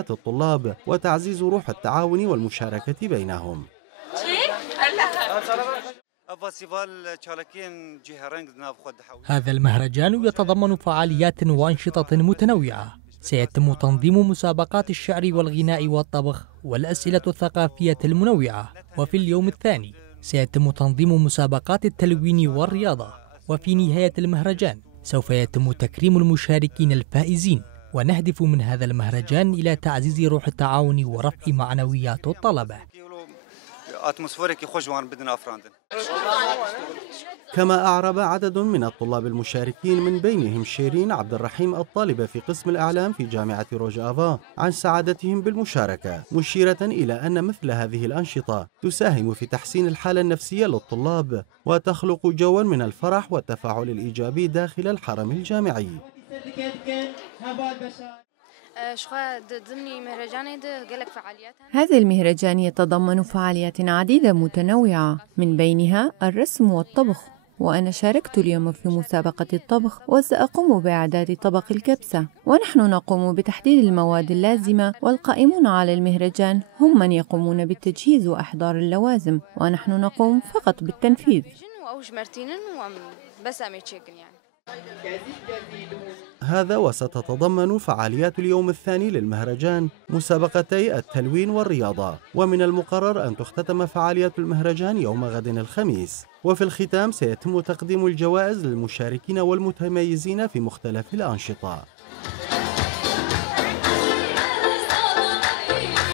الطلاب وتعزيز روح التعاون والمشاركة بينهم. هذا المهرجان يتضمن فعاليات وأنشطة متنوعة. سيتم تنظيم مسابقات الشعر والغناء والطبخ والأسئلة الثقافية المنوعة، وفي اليوم الثاني سيتم تنظيم مسابقات التلوين والرياضة، وفي نهاية المهرجان سوف يتم تكريم المشاركين الفائزين. ونهدف من هذا المهرجان إلى تعزيز روح التعاون ورفع معنويات الطلبة. كما أعرب عدد من الطلاب المشاركين من بينهم شيرين عبد الرحيم الطالبة في قسم الإعلام في جامعة روجافا عن سعادتهم بالمشاركة، مشيرة إلى أن مثل هذه الأنشطة تساهم في تحسين الحالة النفسية للطلاب وتخلق جوا من الفرح والتفاعل الإيجابي داخل الحرم الجامعي. هذا المهرجان يتضمن فعاليات عديدة متنوعة، من بينها الرسم والطبخ، وأنا شاركت اليوم في مسابقة الطبخ وسأقوم بإعداد طبق الكبسة. ونحن نقوم بتحديد المواد اللازمة، والقائمون على المهرجان هم من يقومون بالتجهيز وإحضار اللوازم، ونحن نقوم فقط بالتنفيذ. هذا وستتضمن فعاليات اليوم الثاني للمهرجان مسابقتي التلوين والرياضة، ومن المقرر أن تختتم فعاليات المهرجان يوم غد الخميس. وفي الختام سيتم تقديم الجوائز للمشاركين والمتميزين في مختلف الأنشطة.